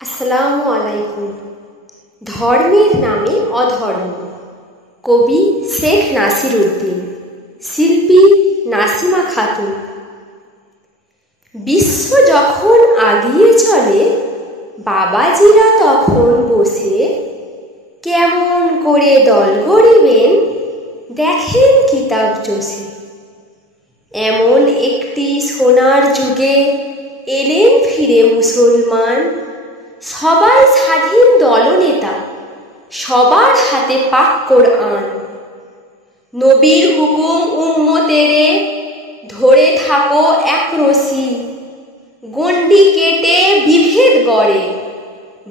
আসসালামু আলাইকুম। ধর্মের নামে অধর্ম। কবি শেখ নাসির উদ্দিন, শিল্পী নাসিমা খাতুন। বিশ্ব যখন আগিয়ে চলে, বাবাজিরা তখন বসে কেমন করে দল গড়িবেন দেখেন কিতাব জোসে। এমন একটি সোনার যুগে এলেন ফিরে মুসলমান, সবাই স্বাধীন দলনেতা, সবার হাতে পাক কোরআন। নবীর হুকুম উম্মতেরে ধরে থাকো এক রশি, গণ্ডি কেটে বিভেদ গড়ে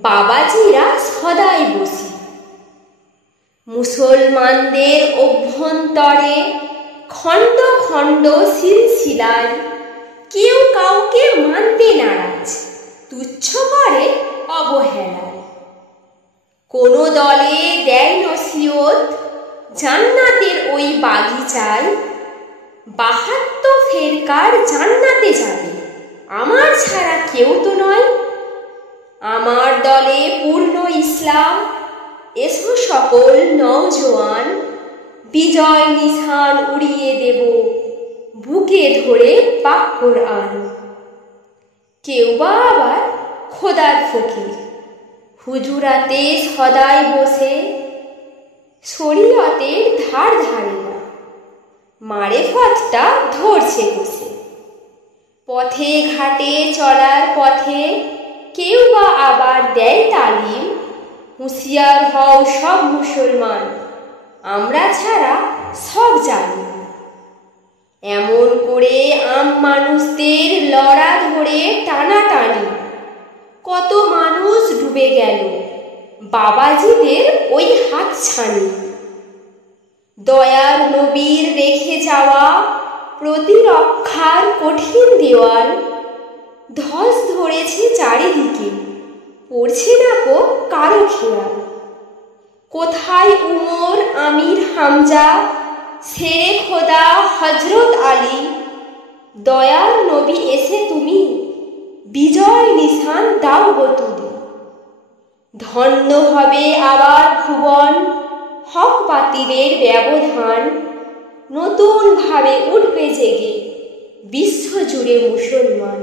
বাবাজিরা সদাই বসি। মুসলমানদের অভ্যন্তরে খণ্ড খণ্ড সিলসিলায় কেউ কাউকে মানতে নারাজ, তুচ্ছ করে অবহেলায়। কোন দলে দেয় নসিহত জান্নাতের ওই বাগিচায়, ৭২ ফেরকার জান্নাতে যাবে, আমার ছাড়া কেউ তো নয়। আমার দলে পূর্ণ ইসলাম, এসো সকল নওজোয়ান, বিজয় নিশান উড়িয়ে দেব বুকে ধরে পাক কোরআন। কেউ বা আবার খোদার ফকির, হুজুরাতে সদাই বসে শরীয়তের ধার ধারে না, মারেফতটা ধরছে বসে। পথে ঘাটে চলার পথে কেউ বা আবার দেয় তালিম, হুঁশিয়ার হও সব মুসলমান, আমরা ছাড়া সব জানি। এমন করে আম মানুষদের লড়া ধরে টানাটানি, কত মানুষ ডুবে গেল বাবাজিদের ওই হাত ছানি। দয়ার নবীর রেখে যাওয়া প্রতিরক্ষার কঠিন দেওয়াল, ধস ধরেছে চারিদিকে, পড়ছে না কো কারো খেয়াল। কোথায় উমর, আমির হামজা, শেরে খোদা হযরত আলী? দয়ার নবী এসে তুমি বিজয় নিশান দাও গো তুমি। ধন্য হবে আবার ভুবন, হক বাতিলের ব্যবধান, নতুন ভাবে উঠবে জেগে বিশ্বজুড়ে মুসলমান।